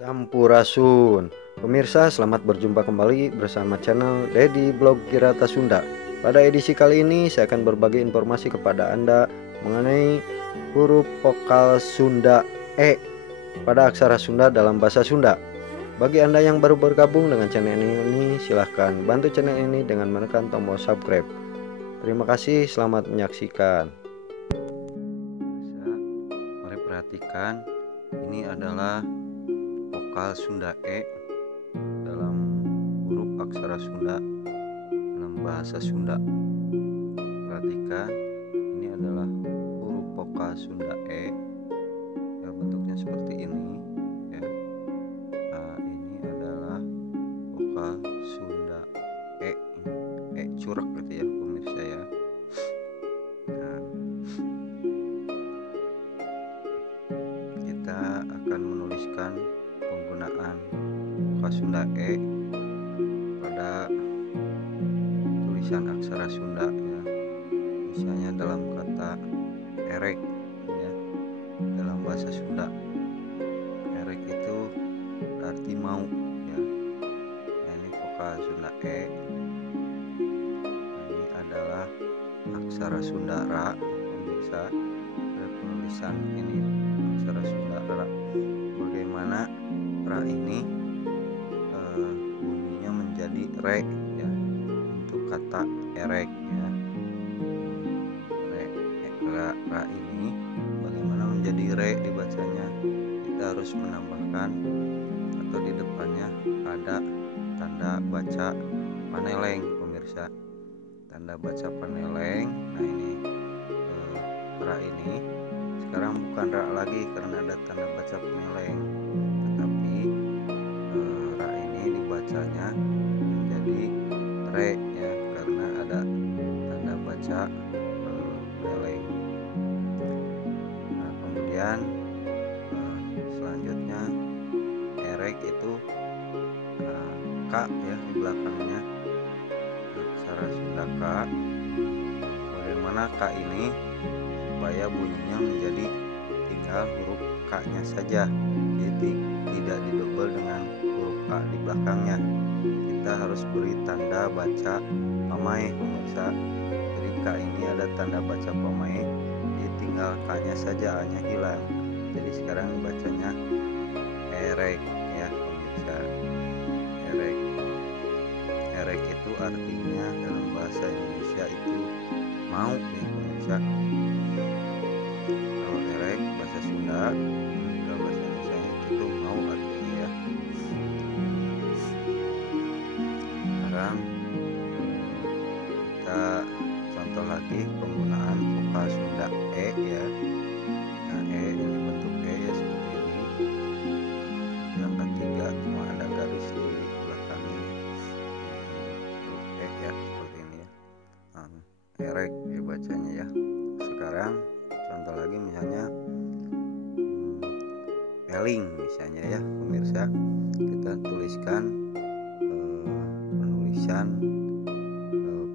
Sampurasun. Pemirsa, selamat berjumpa kembali bersama channel Dedi Blog Kirata Sunda. Pada edisi kali ini saya akan berbagi informasi kepada Anda mengenai huruf vokal Sunda E pada aksara Sunda dalam bahasa Sunda. Bagi Anda yang baru bergabung dengan channel ini, silahkan bantu channel ini dengan menekan tombol subscribe. Terima kasih, selamat menyaksikan. Mari perhatikan, ini adalah vokal Sunda E dalam huruf aksara Sunda dalam bahasa Sunda. Perhatikan, ini adalah huruf vokal Sunda E, ya, bentuknya seperti ini, ya. Nah, ini adalah vokal Sunda E, curek gitu ya pemirsa ya. Nah, kita akan menuliskan penggunaan vokal Sunda E pada tulisan aksara Sunda, ya. Misalnya dalam kata erek, ya, dalam bahasa Sunda. Erek itu berarti mau, ya. Nah, ini vokal Sunda E. Nah, ini adalah aksara Sunda Ra, pemirsa. Ada penulisan ini aksara Sunda Ra. Bagaimana Ra ini bunyinya menjadi re, ya, untuk kata erek, ya. Ra ini bagaimana menjadi re dibacanya? Kita harus menambahkan atau di depannya ada tanda baca paneleng, pemirsa. Tanda baca paneleng. Nah, ini ra ini sekarang bukan ra lagi karena ada tanda baca paneleng, tetapi ra ini dibacanya menjadi re, ya, karena ada tanda baca paneleng. Nah, kemudian selanjutnya erek itu K, ya, di belakangnya aksara Sunda K. Bagaimana K ini supaya bunyinya menjadi tinggal huruf K-nya saja, jadi tidak didobel dengan huruf A di belakangnya. Kita harus beri tanda baca pamae, pemirsa. Jadi K ini ada tanda baca pamae, jadi tinggal K-nya saja, A-nya hilang. Jadi sekarang bacanya erek, ya, pemirsa. Erek. Erek itu artinya dalam bahasa Indonesia itu mau, ya, pemirsa. Kalau erek bahasa Sunda, kalau bahasa Indonesia itu mau artinya, ya. Sekarang kita contoh lagi penggunaan vokal Sunda E, ya. Nah, E ini bentuk E, ya, seperti ini. Yang ketiga cuma ada garis di belakangnya, bentuk E, ya, seperti ini, ya. Nah, erek dibacanya, ya. Sekarang contoh lagi misalnya eling, misalnya, ya, pemirsa. Kita tuliskan penulisan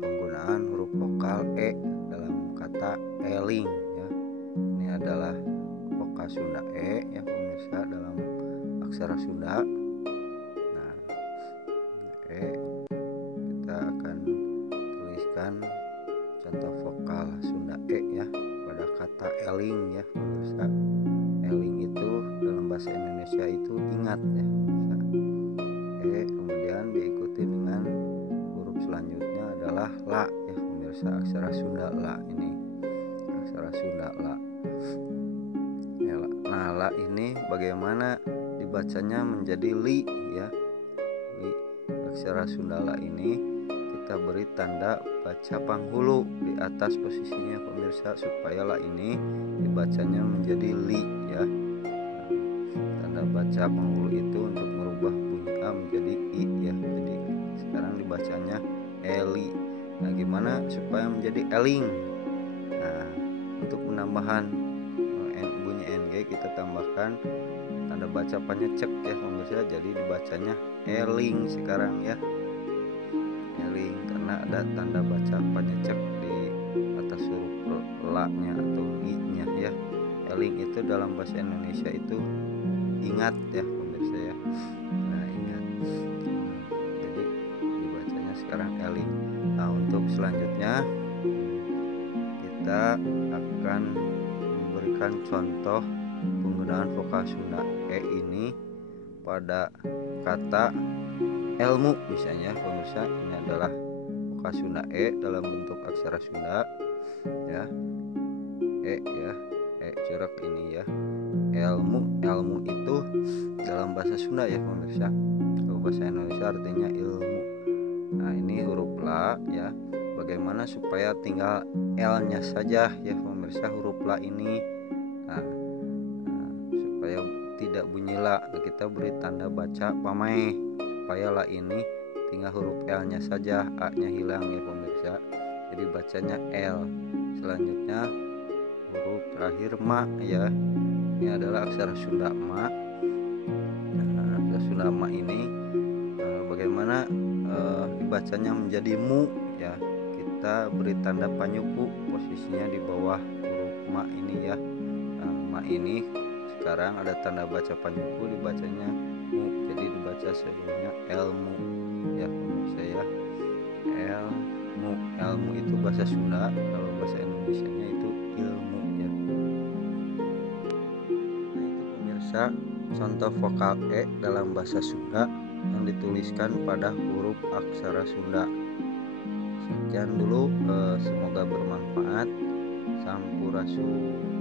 penggunaan huruf vokal E dalam kata eling, ya. Ini adalah vokal Sunda E, ya, pemirsa, dalam aksara Sunda. Nah, E, kita akan tuliskan contoh vokal Sunda E, ya, pada kata eling, ya, pemirsa. Eling itu dalam bahasa Indonesia itu ingat, ya, pemirsa. E kemudian diikuti dengan huruf selanjutnya adalah la, ya, pemirsa. Aksara Sunda la ini, aksara Sunda la. Ya, nah, la ini bagaimana dibacanya menjadi li, ya. Li. Aksara Sunda la ini kita beri tanda baca panghulu di atas posisinya, pemirsa, supaya la ini dibacanya menjadi li, ya. Nah, tanda baca panghulu itu untuk merubah bunyi A menjadi I, ya. Jadi sekarang dibacanya eli. Nah, gimana supaya menjadi eling? Nah, untuk penambahan bunyi NG kita tambahkan tanda baca penyecek, ya, pemirsa. Jadi dibacanya eling sekarang, ya. Eling karena ada tanda baca penyecek di atas huruf la-nya atau i-nya, ya. Eling itu dalam bahasa Indonesia itu ingat, ya, pemirsa. pemirsa ya. Nah ingat, jadi dibacanya sekarang eling. Nah untuk selanjutnya kita akan memberikan contoh penggunaan vokal Sunda E ini pada kata ilmu misalnya pemirsa. Ini adalah vokal Sunda E dalam bentuk aksara Sunda ya. E ya, E cerek ini ya. Ilmu itu dalam bahasa Sunda ya pemirsa. Kalau bahasa Indonesia artinya ilmu. Nah ini huruf la ya. Bagaimana supaya tinggal L-nya saja ya pemirsa huruf la ini. Nah, supaya tidak bunyi la, kita beri tanda baca pamai supaya la ini tinggal huruf L-nya saja, A-nya hilang ya pemirsa. Jadi bacanya L. Selanjutnya huruf terakhir ma ya. Ini adalah aksara Sunda ma. Nah, aksara Sunda ma ini bagaimana dibacanya menjadi mu ya. Kita beri tanda panyuku, posisinya di bawah huruf ma ini ya. Nah, ma ini sekarang ada tanda baca panyuku, dibacanya mu, jadi dibaca sebelumnya ilmu ya pemirsa ya. Ilmu itu bahasa Sunda, kalau bahasa Indonesianya itu ilmu ya. Nah itu pemirsa contoh vokal E dalam bahasa Sunda yang dituliskan pada huruf aksara Sunda. Sekian dulu, semoga bermanfaat. Sampurasun.